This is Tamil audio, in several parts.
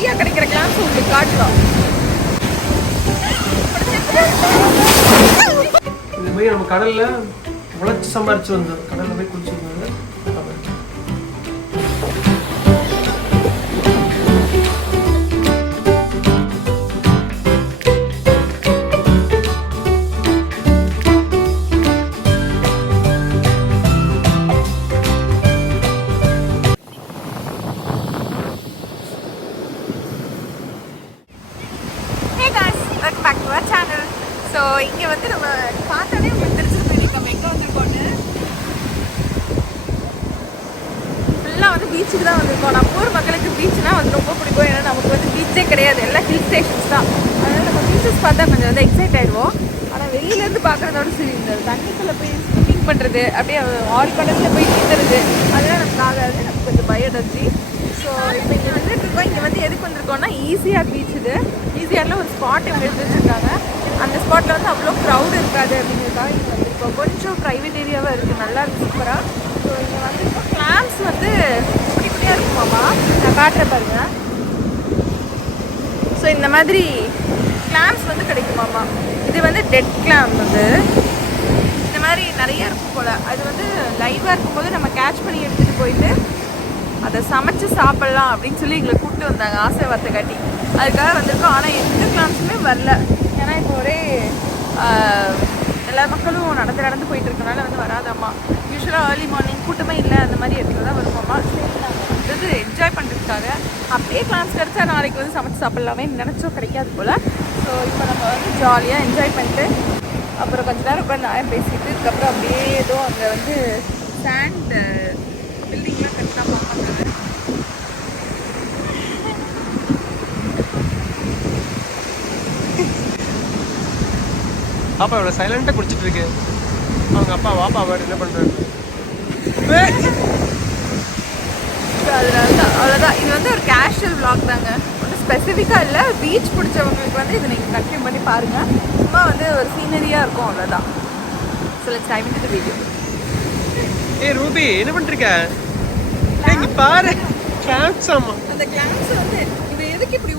ஃப்ரீயாக கிடைக்கிற கிளாம்ஸ் உங்களுக்கு காட்டுறோம். இது போய் நம்ம கடல்ல உழைச்சி சம்பாரிச்சு வந்தோம். கடல்ல போய் குளிச்சுருந்தாங்க. ஸோ இங்கே வந்து நம்ம பார்த்தாலே உங்களுக்கு தெரிஞ்சிருக்கோம் நம்ம எங்கே வந்திருக்கோன்னு. ஃபுல்லாக வந்து பீச்சுக்கு தான் வந்திருக்கோம். நம்ம ஊர் மக்களுக்கு பீச்சுனா வந்து ரொம்ப பிடிக்கும். ஏன்னா நமக்கு வந்து பீச்சே கிடையாது, எல்லாம் ஹில் ஸ்டேஷன்ஸ் தான். அதனால் நம்ம பீச்சஸ் பார்த்தா கொஞ்சம் வந்து எக்ஸைட் ஆகிடுவோம். ஆனால் வெளியிலேருந்து பார்க்குறதோட சரி, இந்த தண்ணிக்குள்ளே போய் ஸ்விம்மிங் பண்ணுறது, அப்படியே ஆள் கடலில் போய் நீந்துறது, அதெல்லாம் நமக்கு ஆகாது. நமக்கு கொஞ்சம் பயடர்ஜி. ஸோ இப்போ இங்கே வந்துட்டுருக்கோம். இங்கே வந்து எதுக்கு வந்திருக்கோம்னா ஈஸியாக பீச். இது ஈஸியாரில் ஒரு ஸ்பாட் இவங்க எடுத்து வச்சுருக்காங்க. அந்த ஸ்பாட்டில் வந்து அவ்வளோ க்ரௌட் இருக்காது அப்படிங்கிறதுக்காக இங்கே வந்திருக்கோம். கொஞ்சம் ப்ரைவேட் ஏரியாவாக இருக்குது, நல்லா இருக்குது, சூப்பராக. ஸோ இங்கே வந்து இப்போ கிளாம்ஸ் வந்து குட்டி குட்டியாக இருக்குமாம்மா, நான் காட்டுறேன் பாருங்க. ஸோ இந்த மாதிரி கிளாம்ஸ் வந்து கிடைக்குமாம்மா. இது வந்து டெட் கிளாம் வந்து இந்த மாதிரி நிறைய இருக்கும் போல். அது வந்து லைவாக இருக்கும்போது நம்ம கேட்ச் பண்ணி எடுத்துகிட்டு போயிட்டு அதை சமைச்சு சாப்பிட்லாம் அப்படின்னு சொல்லி எங்களை கூப்பிட்டு வந்தாங்க, ஆசை வார்த்தை காட்டி. அதுக்காக வந்திருக்கோம். ஆனால் எந்த கிளாம்ஸுமே வரல. ஏன்னா இப்போ ஒரே எல்லா மக்களும் நடந்து போயிட்டு இருக்கனால வந்து வராதாம்மா. யூஸ்வலாக ஏர்லி மார்னிங் கூட்டமே இல்லை, அந்த மாதிரி இடத்துல தான் வருமாம்மா. சரி நாங்கள் வந்து என்ஜாய் பண்ணுறதுக்காக அப்படியே கிளாம்ஸ் கிடச்சா நாளைக்கு வந்து சமைச்சு சாப்பிட்லாமே நினச்சோம், கிடைக்காது போல். ஸோ இப்போ நம்ம வந்து ஜாலியாக என்ஜாய் பண்ணிட்டு அப்புறம் கொஞ்ச நேரம் உட்காந்து நாயம் பேசிட்டு அதுக்கப்புறம் அப்படியே ஏதோ அங்கே வந்து சாண்ட் பில்டிங்லாம் கட்டினா பார்ப்பாங்க. பாப்பா இவ்வளோ சைலண்டாக குடிச்சிட்டு இருக்கு. அவங்க அப்பா வாப்பா பாட்டு என்ன பண்ணுறாரு. அதனால தான் அவ்வளோதான். இது வந்து ஒரு கேஷுவல் vlog தாங்க, ஒன்றும் ஸ்பெசிஃபிக்காக இல்லை. பீச் பிடிச்சவங்களுக்கு வந்து இது நீங்கள் கண்டினியூ பண்ணி பாருங்கள். சும்மா வந்து ஒரு சீனரியாக இருக்கும், அவ்வளோதான். So let's time into the video. ஏய் ரூபி என்ன பண்ணிருக்க? இங்க பாரு கிளாம்ஸ். ஆமா அந்த கிளாம்ஸ் வந்து இவன் எதுக்கு இப்படி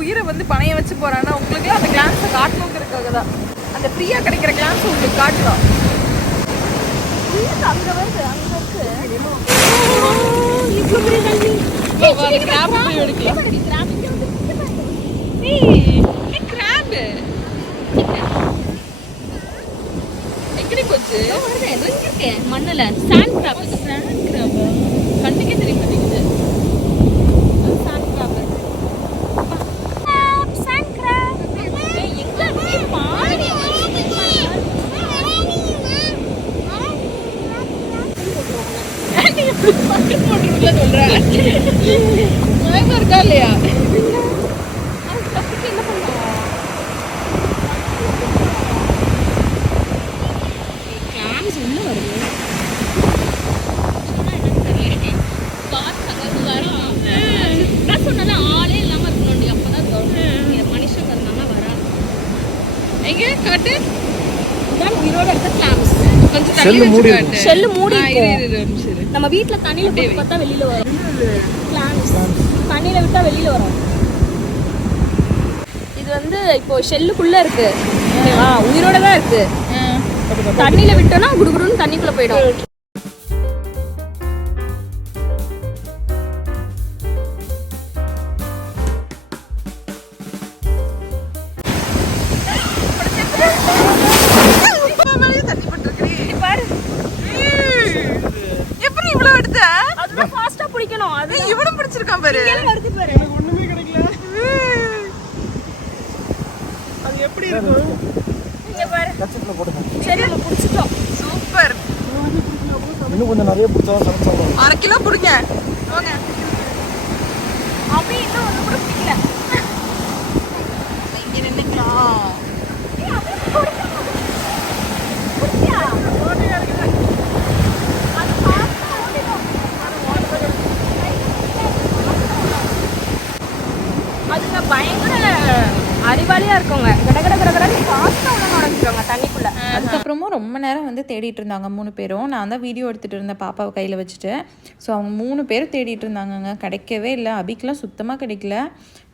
உயிரை வந்து பணைய வச்சு போறான்னா உங்களுக்கு அந்த கிளாம்ஸை காட்டணுங்கிறதுக்காக தான். அந்த ஃப்ரீயாக கிடைக்கிற கிளாம்ஸ் உங்களுக்கு காட்டுறோம். அங்கே வருது, அங்கே இருக்கு. இவ்வளோ பெரிய தண்ணி. கிராப் போய் எடுக்கலாம். கிராப் எங்கடி போச்சு? மண்ணில் சாண்ட் கிராப். சாண்ட் கிராப் கண்ணுக்கே தெரிய மாட்டேங்குது. Sand graph. சாண்ட் கிராப் எங்க பாடி போட்டுருக்குல சொல்றேன். பயமா இருக்கா இல்லையா? என்ன பண்ணுவோம்? கிளாம்ஸ் உள்ள வருது. நான் சொன்னால ஆளே இல்லாம இருக்கணும், அப்பதான் தோணும் மனுஷங்க இருந்தாங்க வரா. எங்க காட்டு உயிரோட இருக்க கிளாம்ஸ். கொஞ்சம் தண்ணி வச்சு ஷெல்லு மூடி நம்ம வீட்ல தண்ணியில போட்டு பார்த்தா வெளியில வரும். கிளாம்ஸ் தண்ணியில விட்டா வெளியில வரும். இது வந்து இப்போ ஷெல்லுக்குள்ள இருக்கு, உயிரோட தான் இருக்கு. தண்ணியில விட்டோம்னா குடுகுடுன்னு தண்ணிக்குள்ள போயிடும். இவனும் பிடிச்சிருக்கான் பாரு. எனக்கு ஒண்ணுமே கிடைக்கல. அது எப்படி இருக்கும்? இங்க பாரு. கச்சத்துல போடுங்க. சரி நம்ம பிடிச்சிட்டோம். சூப்பர். இன்னும் கொஞ்சம் நிறைய பிடிச்சா சமைச்சாங்க. 1/2 கிலோ பிடிங்க. வாங்க. அப்படி இன்னும் ஒண்ணு கூட பிடிக்கல. இங்க நின்னுக்கலாம். அதுங்க பயங்கர அறிவாளியாக இருக்குங்க. கடகடகடகடன்னு ஃபாஸ்ட்டாக உள்ள நுழைஞ்சிருவாங்க தண்ணிக்குள்ளே. அதுக்கப்புறமும் ரொம்ப நேரம் வந்து தேடிட்டு இருந்தாங்க 3 பேரும். நான் தான் வீடியோ எடுத்துகிட்டு இருந்தேன் பாப்பாவை கையில் வச்சுட்டு. ஸோ அவங்க 3 பேரும் தேடிட்டு இருந்தாங்கங்க. கிடைக்கவே இல்லை. அபிக்கெலாம் சுத்தமாக கிடைக்கல.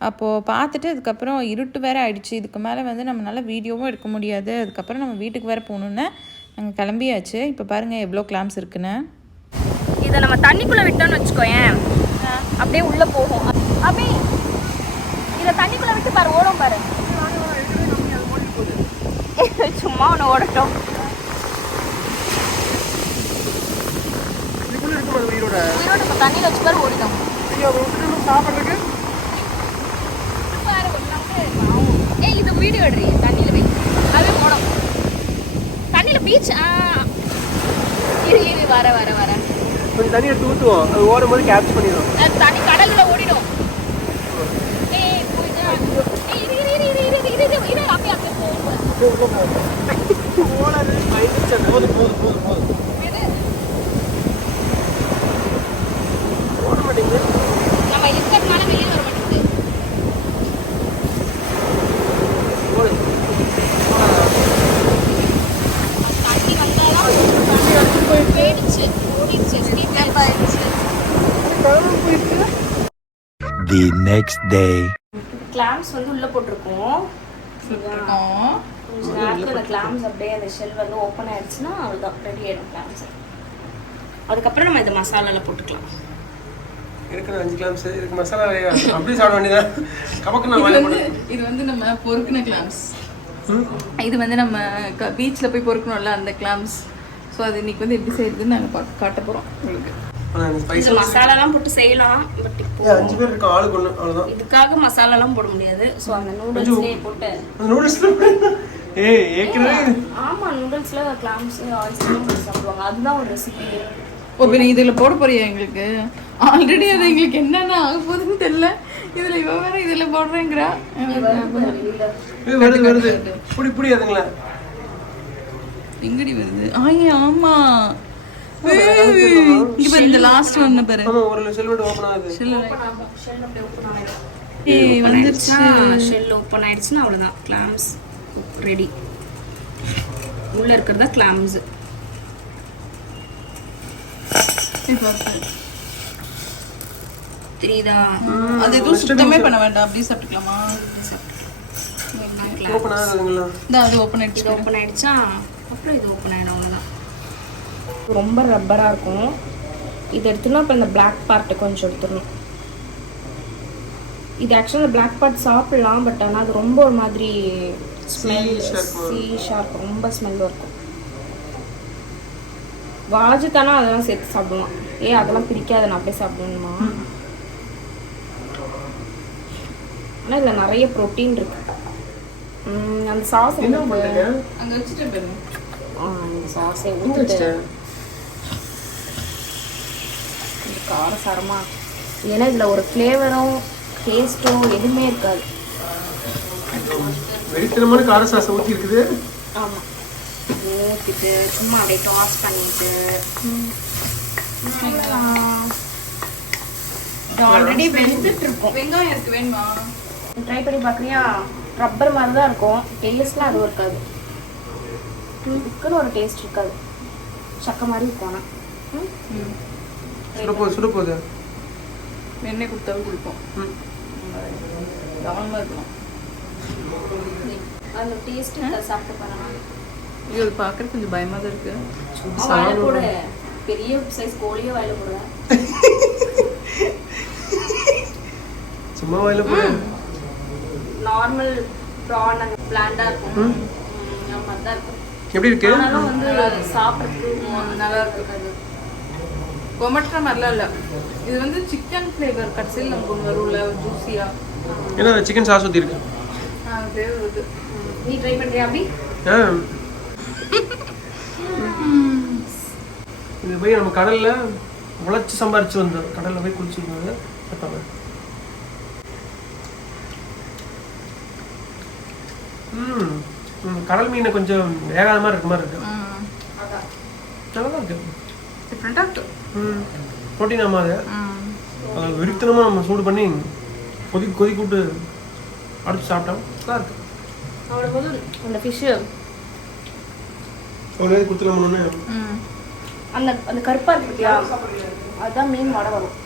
அப்போது பார்த்துட்டு அதுக்கப்புறம் இருட்டு வேறு ஆயிடுச்சு. இதுக்கு மேலே வந்து நம்மளால வீடியோவும் எடுக்க முடியாது. அதுக்கப்புறம் நம்ம வீட்டுக்கு வேறு போகணுன்னு நாங்கள் கிளம்பியாச்சு. இப்போ பாருங்கள் எவ்வளோ கிளாம்ஸ் இருக்குன்னு. இதை நம்ம தண்ணிக்குள்ளே விட்டோன்னு வச்சுக்கோயேன், அப்படியே உள்ளே போகும். அப்படி இதை தண்ணிக்குள்ளே விட்டு பாரு, ஓடும் பாரு. சும்மா ஒன்று ஓடட்டும். உயிரோட இப்போ தண்ணியில் வச்சு பாரு, ஓடிடும். சாப்பிட்றதுக்கு பாரு ஏய், இது வீடியோ எடுறீ, தண்ணியில் வை. அது ஓடும் தண்ணியில். பீச் இரு வர வர வர கொஞ்சம் தண்ணி எடுத்து ஊற்றுவோம். அது ஓடும் போது கேப்ச் பண்ணிடும். அது தண்ணி கடலில் ஓடிடும். நம்ம இருக்கிறதுனால வெளியே வர மாட்டேங்குது. தண்ணி வந்தாலும் போயிடுச்சு, ஓடிடுச்சு, ஸ்டீப் ஆயிடுச்சு. The next day. கிளாம்ஸ் வந்து உள்ளே போட்டிருக்கோம். கொஞ்சம் நேரத்தில் அந்த கிளாம்ஸ் அப்படியே அந்த ஷெல் வந்து ஓப்பன் ஆயிடுச்சுன்னா அவ்வளோதான், ரெடி ஆகிடும் கிளாம்ஸ். அதுக்கப்புறம் நம்ம இதை மசாலாவில் போட்டுக்கலாம். இருக்கிற 5 கிளாம்ஸ் இதுக்கு மசாலா அப்படியே சாப்பிட வேண்டியதான். கமக்கு நான் இது வந்து நம்ம பொறுக்கின கிளாம்ஸ். இது வந்து நம்ம பீச்சில் போய் பொறுக்கணும்ல அந்த கிளாம்ஸ். ஸோ அது இன்னைக்கு வந்து எப்படி செய்யறதுன்னு நாங்கள் காட்ட போகிறோம் உங்களுக்கு. மசாலாலாம் போட்டு செய்யலாம். பட் இப்போ 5 பேர் இருக்க ஆளுக்கு ஒன்று அவ்வளோதான். இதுக்காக மசாலாலாம் போட முடியாது. ஸோ அந்த நூடுல்ஸ்லேயே போட்டு நூடுல்ஸ் ஆமா, நூடுல்ஸ்ல கிளாம்ஸ் ஆயில்ஸ்லாம் போட்டு சாப்பிடுவாங்க. அதுதான் ஒரு ரெசிபி. ஓ, நீ இதில் போட போறியா? எங்களுக்கு ஆல்ரெடி அது எங்களுக்கு என்னென்ன ஆக போகுதுன்னு தெரியல. இதில் இவ வேற இதில் போடுறேங்கிறா. வருது வருது. புடி புடி அதுங்களா எங்கடி வருது? ஆமா, இங்க இந்த லாஸ்ட் ஒன்னு பாரு. ஆமா, ஒரு செல்வெட் ஓபன் ஆகுது. ஷெல் அப்படியே ஓபன் ஆயிடும். ஏய், வந்துருச்சு. ஷெல் ஓபன் ஆயிடுச்சுனா அவ்வளவுதான், கிளாம்ஸ் ரெடி. உள்ள இருக்குறத கிளாம்ஸ். தெரியுதா? அது எதுவும் சுத்தமே பண்ண வேண்டாம், அப்படியே சாப்பிட்டுக்கலாமா? ஓபன் ஆகுதுங்களா? அது ஓபன் ஆயிடுச்சு. இது ஓபன் ஆயிடுச்சா? அப்புறம் இது ஓபன் ஆயிடும். அவ்வளவுதான். ரொம்ப ரப்பராக இருக்கும். இது எடுத்துனா அப்புறம் இந்த பிளாக் பார்ட்டு கொஞ்சம் எடுத்துடணும். இது ஆக்சுவலாக பிளாக் பார்ட் சாப்பிடலாம். பட் ஆனால் அது ரொம்ப ஒரு மாதிரி ஸ்மெல், சீஷாக இருக்கும். ரொம்ப ஸ்மெல்லாக இருக்கும். வாஜித்தானா அதெல்லாம் சேர்த்து சாப்பிடுவான். அதெல்லாம் பிரிக்காத, நான் அப்படியே சாப்பிடணுமா? ஆனால் இதில் நிறைய ப்ரோட்டீன் இருக்கு. அந்த சாஸ் என்ன பண்ணுறீங்க? அங்கே வச்சுட்டு போயிருங்க. அந்த சாஸை ஊற்றிட்டு கொஞ்சம் காரசாரமாக. ஏன்னா இதில் ஒரு ஃப்ளேவரும் டேஸ்ட்டோ எதுவுமே இருக்காது. வெறித்தனமான கார சாஸ் ஊற்றி இருக்குது. ஆமாம், ஊற்றிட்டு சும்மா அப்படியே டாஸ் பண்ணிட்டு ஆல்ரெடி வெந்துட்டு இருக்கும். வெங்காயம் இருக்கு, வேணுமா? ட்ரை பண்ணி பார்க்குறியா? ரப்பர் மாதிரி தான் இருக்கும். டேஸ்ட்லாம் அதுவும் இருக்காது. இதுக்குன்னு ஒரு டேஸ்ட் இருக்காது. சக்கை மாதிரி இருக்கும். ஆனால் சுட போகுது. எண்ணெய் கொடுத்தாவே கொடுப்போம். கவனமாக இருக்கணும். அந்த டேஸ்ட்டு சாப்பிட்டு பண்ணலாம். இது பார்க்குறது கொஞ்சம் பயமாக தான் இருக்கு. வாயில கூட பெரிய சைஸ் கோழியோ வாயில கூட. சும்மா வாயில போடு. நார்மல் ப்ரான் அந்த பிளாண்டா இருக்கும். ஆமா, தான் இருக்கும். எப்படி இருக்கு? ஆனாலும் வந்து சாப்பிட்றதுக்கு நல்லா இருக்கு. கொமட்டுற மாதிரிலாம் இல்லை. இது வந்து சிக்கன் ஃப்ளேவர் கடைசியில் நமக்கு ஒன்று வரும்ல, ஜூஸியா. ஏன்னா சிக்கன் சாஸ் ஊற்றி இருக்கு. ஃப்ளேவர் வருது. நீ ட்ரை பண்ணுறியா அப்படி? இது போய் நம்ம கடல்ல உழைச்சி சம்பாரிச்சு வந்தோம். கடல்ல போய் குளிச்சுருந்தது. கடல் மீனை கொஞ்சம் வேகாத மாதிரி இருக்க மாதிரி இருக்கு. நல்லா தான் இருக்கு. டிஃப்ரெண்டாக இருக்கு. ப்ரோட்டீன் ஆமா. அது வெறித்தனமாக நம்ம சூடு பண்ணி கொதிக்க விட்டு அடிச்சு சாப்பிட்டோம். நல்லா இருக்கு. அவ்வளோ போது அந்த ஃபிஷ்ஷு அவ்வளோ கொடுத்துலாமோன்னு அந்த அந்த கருப்பாக இருக்கு இல்லையா அதுதான் மீன் வடை வரும்.